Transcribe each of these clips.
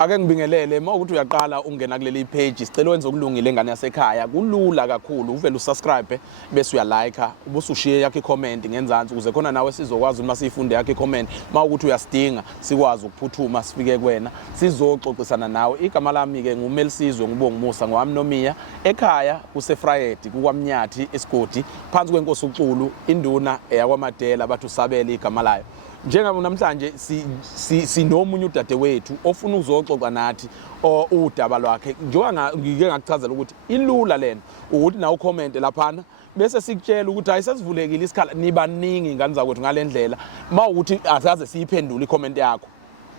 ake ngibingelele mawukuthi uyaqala ungena kuleli page sicela wenze okulungile engane yasekhaya kulula kakhulu uvele usubscribe bese uyalike ubusushiye yakhe comment ngenzansi ukuze khona nawe sizokwazi uma sifunde yakhe comment mawukuthi uyasidinga sikwazi ukuphuthuma sifike kuwena sizoxoxisana nawe igama lami ke nguMelisizwe ngibonga Musa ngwami noMia ekhaya kuseFriday kukwamnyathi esigodi phansi kwenkosi uCulu induna yakwaMadela bathu sabele igama layo njengabe namhlanje sinomunye udade wethu ofuna ukuzoxoxa nathi udaba lwakhe njengoba ngike ngakuchazela ukuthi ilula lena ukuthi na ucomment laphana bese sikutshela ukuthi ayisesivulekile isikhala nibaningi ingane zakwethu ngalendlela mawukuthi azaze siyiphendule icomment yakho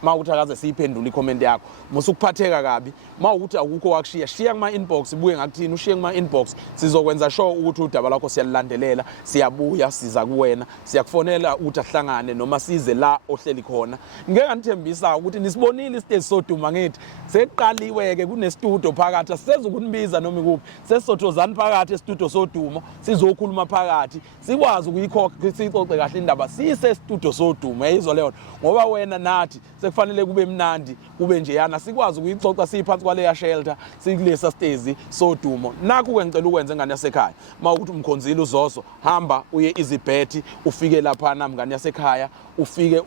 mawukuthi akaze siyiphendule icomment yakho musukuphatheka kabi mawukuthi akukho wakushiya shiya kuma inbox buye ngakuthini ushiye kuma inbox sizokwenza sure ukuthi udaba lakho siyalilandelela siyabuya siza kuwena siyakufonela ukuthi ahlangane noma size la ohleli khona ngeke nganithembisa ukuthi nisibonile isiteji soduma ngithi seqaliwe ke kunestudio phakathi asizokunibiza noma ikuphi sesizothozana phakathi estudio soduma sizokhuluma phakathi sikwazi ukuyikhokha sixoxe kahle indaba sise studio soduma yizwa leyo ngoba wena nathi kufanele kube mnandi kube nje yana sikwazi ukuyixoxa siphansi kwaleya shelter sikulesa stage sodumo nakho ke ngicela ukwenza engane yasekhaya mawukuthi umkhonzile uZoso hamba uye izibhethi ufike lapha namngane yasekhaya ufike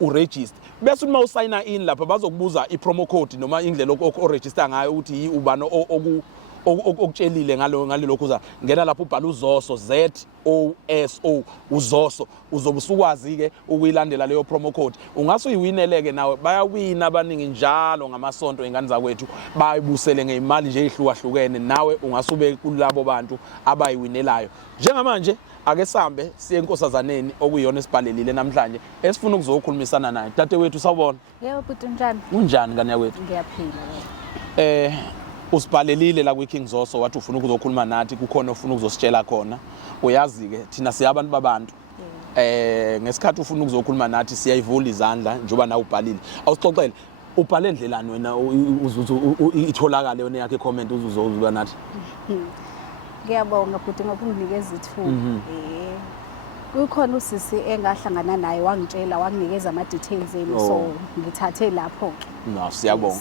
uregister bese uma usayina in lapha bazokubuza ipromo code noma indlela oregister ngayo ukuthi yi ubani okutshelile ngalokho za ngena lapho ubhala uZoso ZOSO uZoso uzobe usukwazi ke ukuyilandela leyo promo code ungase uyiwineleke nawe bayawina abaningi njalo ngamasonto ingane zakwethu bayibusele ngeimali nje ehlukahlukene nawe ungase ube kulabo bantu abayiwinelayo njengamanje ake sambe siye enkosazaneni okuyiyona esibhalelile namhlanje esifuna ukuzokhulumisana naye dadewethu sawubona yebo bhuti njani unjani ngane yakwethu ngiyaphila usibhalelile la kwiKing Zoso wathi ufuna ukuzokhuluma nathi kukhona ufuna ukuzositshela khona uyazi ke thina siyabantu babantu ngesikhathi ufuna ukuzokhuluma nathi siyayivula izandla njoba na ubhalile awusixoxele ubhale endlelani wena itholakala yona yakhe comment uzozuza nathi ngiyabonga bhuti ngokunginikeza ithuba kukhona usisi engahlangana naye wangitshela wanginikeza ama details eni so ngithathe lapho ke no siyabonga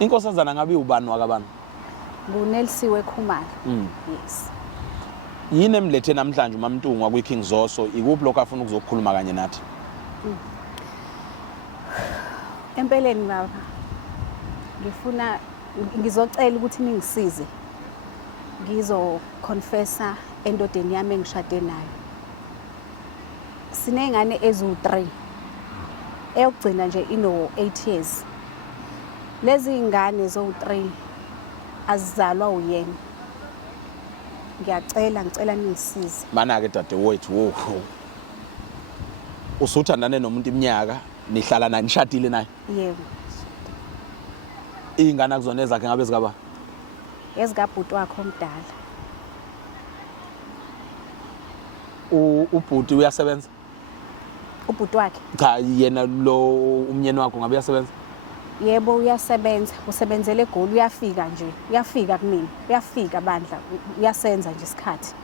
inkosazana ngabe ubani wakabani nguNelisiwe Khumalo yes yini emlethe namhlanje uMamntungwa kwiKing Zoso ikuphi lokho afuna ukuzokhuluma kanye nathi empeleni baba ngifuna ngizocela ukuthi ningisize ngizoconfessa endodeni yami engishade nayo sinengane ezu3 eyogcina nje ino 8 years lezi ingane zo3 azizalwa uyena ngicela ningisize mana ke dadewethu usuthandane nomuntu iminyaka nihlala naye nishadile naye yebo ingane akuzona ezakhe ngabe zikaba ezikabhuti wakhe omdala ubhuti uyasebenza ubhuti wakhe cha yena lo umnyeni wakho ngabe uyasebenza yebo uyasebenza usebenzele eGoli uyafika nje uyafika kumina uyafika bandla uyasenza nje isikhathi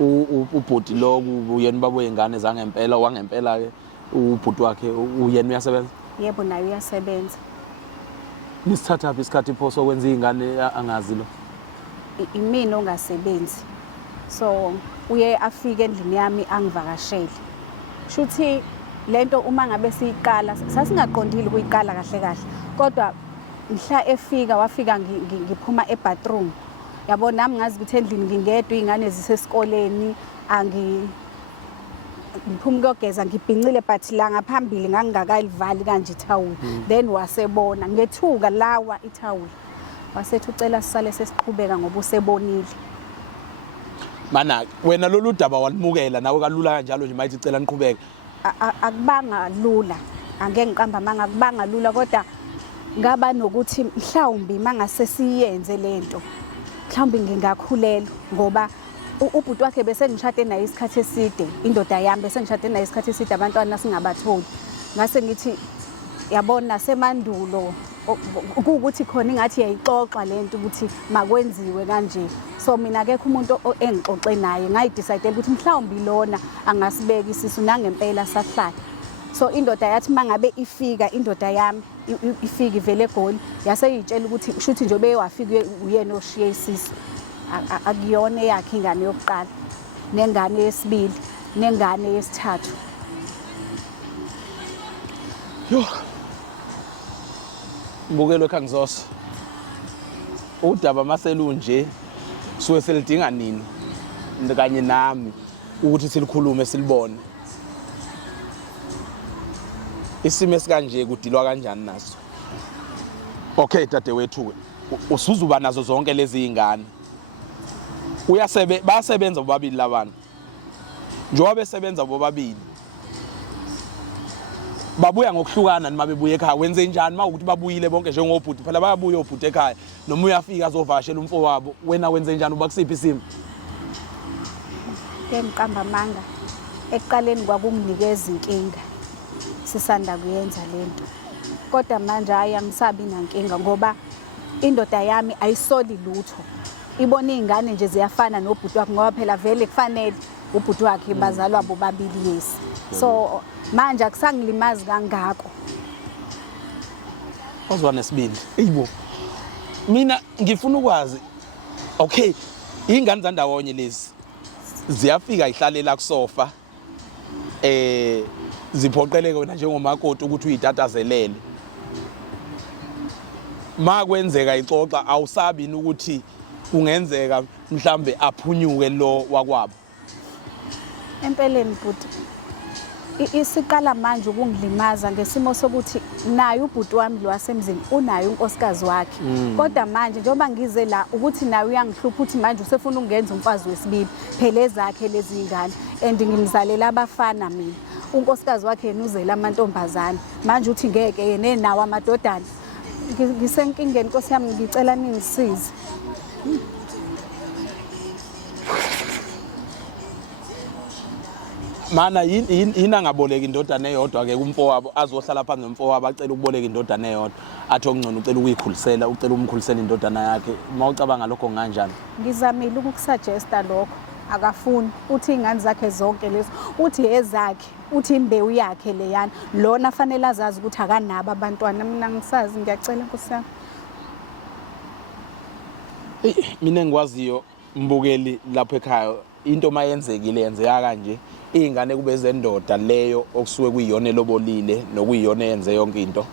ubhuti lo uyena babo yengane zangempela wangempela ke ubhuti wakhe uyena uyasebenza yebo naye uyasebenza nisithatha isikhathi phoso kwenza izingane angazi lo imina ongasebenzi so uye afike endlini yami angivakashele shuthi lento uma ngabe siyiqala sasingaqondile ukuyiqala kahle kodwa mhla efika wafika ngiphuma ebathroom yabona nami ngazi ukuthi endlini ngingedwa izingane zisesikoleni ngiphuma ukuyogeza ngibhincile but la ngaphambili ngangingakayivali kanje ithawula then wasebona ngethuka lawa ithawula wasethi ucela sisale sesiqhubeka ngoba usebonile mana wena lolu daba walimukela nawe kalula kanjalo nje mayithi cela niqhubeke akubanga lula angeke ngiqamba manga kubanga lula kodwa ngaba nokuthi mhlawumbi mangase siyenze lento mhlawumbi ngingakhulelwa ngoba ubhuti wakhe bese ngishade naye isikhathi eside indoda yami bese ngishade naye isikhathi eside abantwana singabatholi ngase ngithi yabona semandulo ukuthi khona ingathi yayixoxa lento ukuthi makwenziwe kanje so mina akekho umuntu engixoxe naye ngayidecide ukuthi mhlawumbi lona angasibeka isisu nangempela sahlala so indoda yathi mangabe ifika indoda yami ifika ivele egoli yase yitshela ukuthi shuthi nje bewafika uyena oshiye isisi akuyona yakhe ingane yokuqala nengane yesibili nengane yesithathu. Yo. Mbukelo ekhangizos. Udaba maselunje suwe selidinga nini kanye nami ukuthi silikhulume silibone. Isimo esikanje kudilwa kanjani naso? Okay dadewethu usuzuba nazo zonke lezi ingane. Bayasebenza bobabili labantu. Njengoba besebenza bobabili. Babuya ngokuhlukana nima bebuye ekhaya wenze njani mawukuthi babuyile bonke njengobhuti phela bayabuya obhuti ekhaya noma uyafika azovashela umfowabo wena wenze njani uba kusiphi isimo? Ngiqamba amanga ekuqaleni kwakunginikeza inkinga sisanda kuyenza lento kodwa manje ayangisabi nankinga ngoba indoda yami ayisoli lutho ibona izingane nje ziyafana nobhuti wakhe ngoba phela vele kufanele ubhuti wakhe bazalwa bobabili yesi so manje akusangilimazi kangako. Ozwa nesibindi eyibo mina ngifuna ukwazi okay ingane zandawonye lezi ziyafika ihlalela kusofa ziphoqeleke wena njengomakoti ukuthi uyitatazelele makwenzeka ixoxa awusabi ukuthi kungenzeka mhlambe aphunyuke lo wakwabo. Empeleni bhuti isiqala manje ukungilimaza ngesimo sokuthi naye ubhuti wami lo wasemzini unayo unkosikazi wakhe kodwa manje njengoba ngize la ukuthi nawe uyangihlupha ukuthi manje usefuna ungenza umfazi wesibili phela ezakhe lezi ingane and ngimzalela abafana mina unkosikazi wakhe yena uzela amantombazana manje uthi ngeke yena nawo amadodana ngisenkingeni Nkosi yami ngicela ningisize. Mana yini angaboleka indodana eyodwa ke kumfowabo azohlala phansi nomfowabo acela ukuboleka indodana eyodwa athi okungcono ucela ukuyikhulisela ucela umkhulisela indodana yakhe mawucabanga lokho kanjani? Ngizamile ukusuggesta lokho akafuni uthi ingane zakhe zonke lezo uthi ezakhe uthi imbewu yakhe leyana lona fanele azazi ukuthi akanabo abantwana mina ngisazi ngiyacela Nkosi yami. Mina ngikwaziyo mbukeli lapha ekhaya into mayenzekile yenzeka kanje ingane kube zendoda leyo okusuke kuyiyona elobolile nokuyiyona yenze yonke into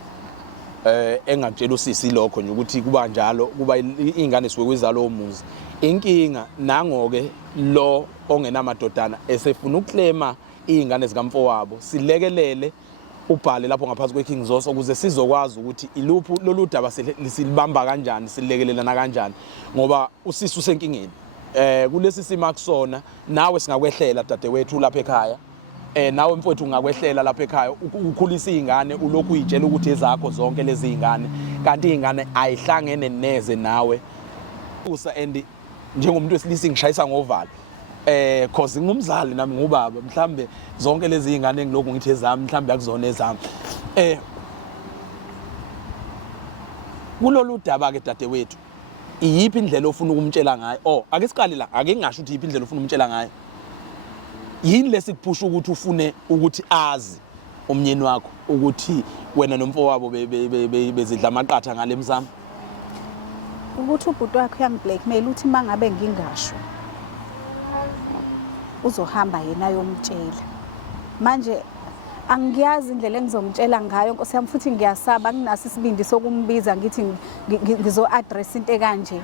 engatshela usisi lokho nje ukuthi kuba njalo kuba ingane suke kwizalo umuzi inkinga nangoke lo ongenamadodana esefuna ukuklema izingane zikamfowabo silekelele ubhale lapho ngaphansi kweKing Zoso ukuze sizokwazi ukuthi iluphu lolu daba silibamba kanjani silekelelana kanjani ngoba usisi usenkingeni. Kulesi simo akusona nawe singakwehlela dadewethu lapha ekhaya nawe mfowethu ungakwehlela lapha ekhaya ukhulisa izingane ulokhu uyitshela ukuthi ezakho zonke lezi zingane kanti izingane ayihlangene neze nawe usa and njengomuntu wesilisa ngishayisa ngovalo cause ngumzali nami ngubaba mhlambe zonke lezi zingane engilokhu ngithi ezami mhlambe akuzona ezami kulolu daba ke dadewethu iyiphi indlela ofuna ukumtshela ngayo ake siqale la ake ngingasho ukuthi iyiphi indlela ofuna ukumtshela ngayo yini lesikuphusha ukuthi ufune ukuthi azi umnyeni wakho ukuthi wena nomfowabo bezidla amaqatha ngale mzamo ukuthi ubhuti wakhe uyangiblackmail uthi mangabe ngingasho uzohamba yena yomtshela manje angiyazi indlela engizomtshela ngayo Nkosi yami futhi ngiyasaba nginaso isibindi sokumbiza ngithi ngizo address into ekanje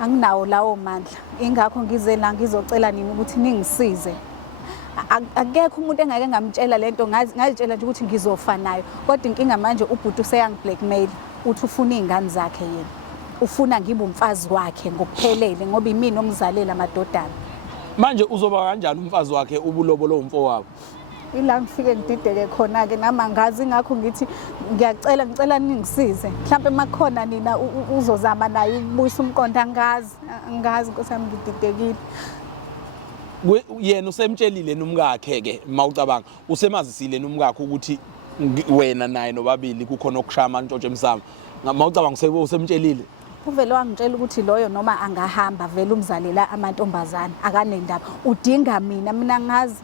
anginawo lawo mandla ingakho ngize la ngizocela nini ukuthi ningisize akekho umuntu engake ngamtshela lento ngazitshela nje ukuthi ngizofa nayo kodwa inkinga manje ubhuti useyangiblackmail uthi ufuna izingane zakhe yena ufuna ngibe umfazi wakhe ngokuphelele ngoba imini omzalela amadodana manje uzoba kanjani umfazi wakhe ubulobolo umfowabo ila ngifike ngidideke khona ke nama ngazi ngakho ngithi ngicela ningisize mhlawumbe makhona nina uzozama naye ukubuyisa umqondo angazi Nkosi yami ngididekile yena usemtshelile nomkakhe ke mawucabanga usemazisile nomkakhe ukuthi wena naye nobabili kukhona okushaya amantshontsho emsamo mawucabanga usemtshelile uvele wangitshela ukuthi loyo noma angahamba vele umzalela amantombazana akanendaba udinga mina ngazi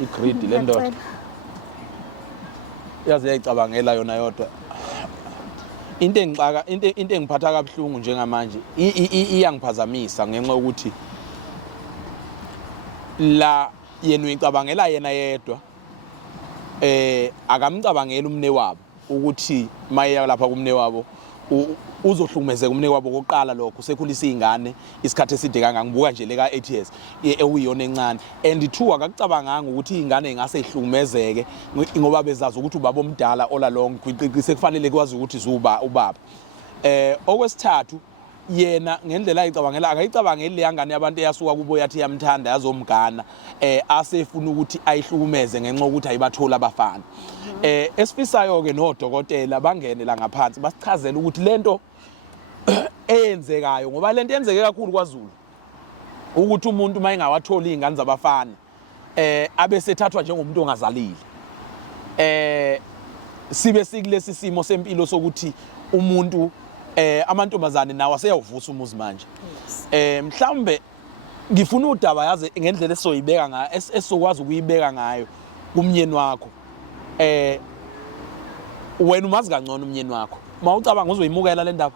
igreed le ndoda yazi yayicabangela yona yodwa into engiphatha kabuhlungu njengamanje iyangiphazamisa ngenxa ukuthi la yena uyicabangela yena yedwa akamcabangela umne wabo ukuthi maye lapha kumne wabo uzohlukumezeka umne wabo kokuqala lokho sekhulisa izingane isikhathi eside kangaka ngibuka nje leka 8 years ekuyiyona encane and 2 akakucabanganga ukuthi izingane ingase ihlukumezeke ngoba bezazi ukuthi ubaba omdala all along kwiqiqise kufanele kwazi ukuthi zuba ubaba okwesithathu yena ngendlela ayicabangela akayicabangeli le yangane yabantu eyasuka kubo yathi yamthanda yazomgana asefuna ukuthi ayihlukumeze ngenxa ukuthi ayibathola abafana esifisayo ke nodokotela bangene la ngaphansi basichazela ukuthi lento eyenzekayo ngoba lento yenzeke kakhulu kwaZulu ukuthi umuntu mayingawatholi izingane zabafana abesethathwa njengomuntu ongazalile sibe sikulesi simo sempilo sokuthi umuntu amantombazane nawo aseyawuvusa umuzi manje mhlambe ngifuna udaba yaze ngendlela esoyibeka ngayo esokwazi ukuyibeka ngayo kumnyeni wakho wena umazi kangcono umnyeni wakho mawucabanga uzoyimukela le ndaba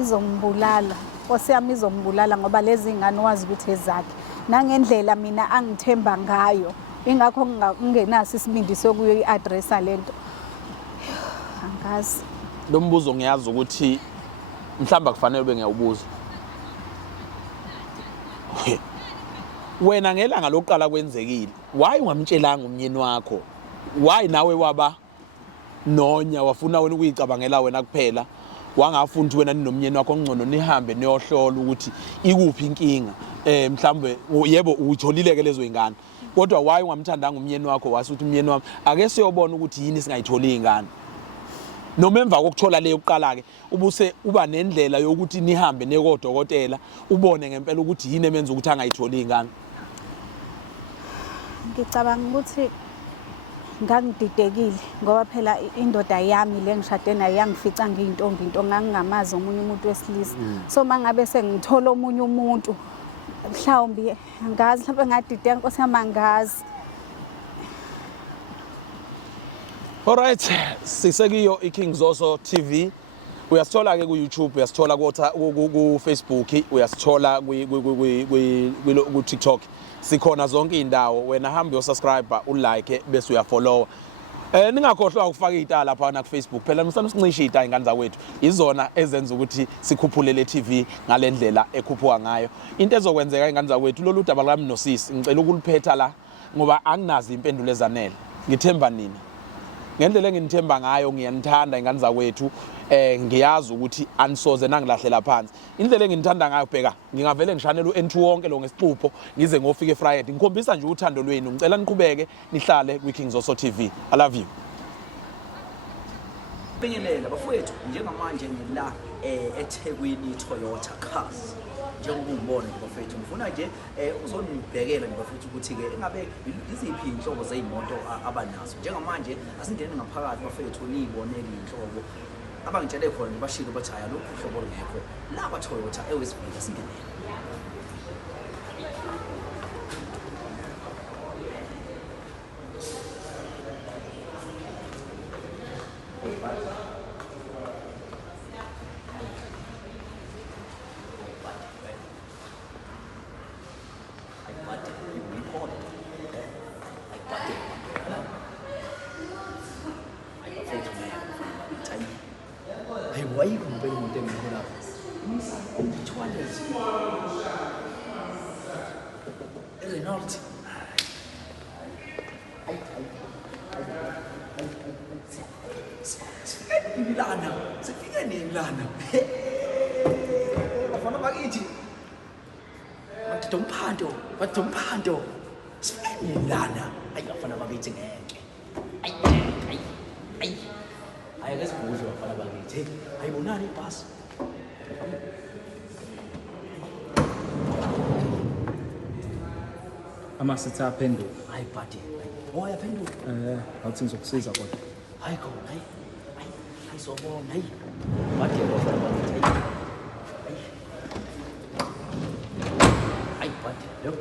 izombulala osiyami izombulala ngoba lezi ingane wazi ukuthi ezakhe nangendlela mina angithemba ngayo ingakho ngingenaso isibindi sokuyo i-addressa lento angazi lo mbuzo ngiyazi ukuthi mhlamba kufanele bengiyawubuza wena ngelanga lokuqala kwenzekile why ungamtshelanga umnyeni wakho why nawe waba nonya wafuna wena ukuyicabangela wena kuphela wangafuna ukuthi wena ninomnyeni wakho ngcono nihambe niyohlola ukuthi ikuphi inkinga mhlambe yebo uyitholile ke lezo ingane kodwa why ungamthandanga umnyeni wakho wasi ukuthi umnyeni wami ake siyobona ukuthi yini singayitholi ingane noma emva kokuthola leyo kuqala ke ubuse uba nendlela yokuthi nihambe nekodokotela ubone ngempela ukuthi yini emenza ukuthi angayitholi ingane ngicabanga ukuthi ngangididekile ngoba phela indoda yami le ngishade nayo yangifica ngiyintombi into ngangingamazi omunye umuntu wesilisa so mangabe sengithola omunye umuntu mhlawumbe angazi mhlawumbe ngadideka Nkosi yami angazi. Alright, sisekiyo iKing Zoso TV. Uyasithola ke ku YouTube, uyasithola ku Facebook, uyasithola ku TikTok. Sikhona zonke indawo. Wena hamba uyosubscribe, ulike bese uyafollowa. Ningakhohlwa ukufaka izitala lapha na ku Facebook. Phela msana usincisha izitala ingane zakwethu. Izona ezenza ukuthi sikhuphule le TV ngalendlela ekhuphuka ngayo. Into ezokwenzeka ingane zakwethu lolu daba lami nosisi ngicela ukuliphetha la ngoba anginazi impendulo ezanele. Ngithemba nina. Ngendlela enginithemba ngayo ngiyanithanda ingane zakwethu ngiyazi ukuthi anisoze nangilahlela phansi indlela enginithanda ngayo bheka ngingavele ngishanele uNT wonke lo ngesixupho ngize ngofike Friday ngikhombisa nje uthando lwenu ngicela niqhubeke nihlale kwiKing Zoso TV. I love you. Bingelela bafowethu njengamanje ngila eThekwini Toyota Cars njengoba ungibona bafowethu ngifuna nje uzonibhekela bafowethu ukuthi ke engabe iziphi inhlobo zezimoto abanazo njengamanje asingene ngaphakathi bafowethu niyibonele inhlobo abangitshele khona bashilo bathi haya lokhu uhlobo lungekho laba Toyota ewesibili asingenele. Why you comparing with them? Which one is Renault? Milana, sifike ni Milana. Bafana bakithi. Batomphando. Sifike ni Milana. Ayi bafana bakithi ngeke. Ayi. Hayi lesibuzwe bafana bakithi. Ayibonani ibhasi. Ama sithi aphenduka. Hayi buddy. Moya phenduka. Awuthi ngizokusiza kodwa. Hayi khona, hayi. Hayi sobona, hayi. Buddy bafana bakithi. Hayi buddy. Yo.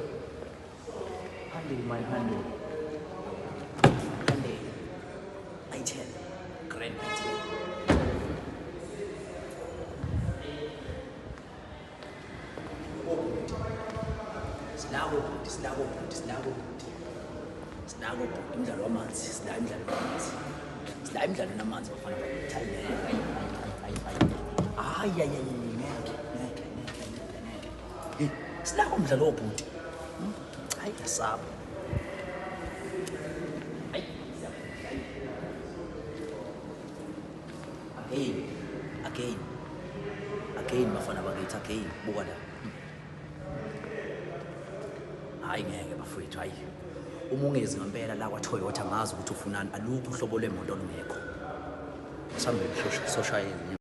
Handle my handle. friend bathi sinako umdlalo wamanzi sila imidlalo namanzi bafana ngeke sinako umdlalo wobhuti hayi asaba again bafana bakithi again buka la hayi ngeke bafowethu hayi uma ungezi ngempela la kwa-Toyota ngazi ukuthi ufunani alukho uhlobo lwemoto olungekho sambe soshayela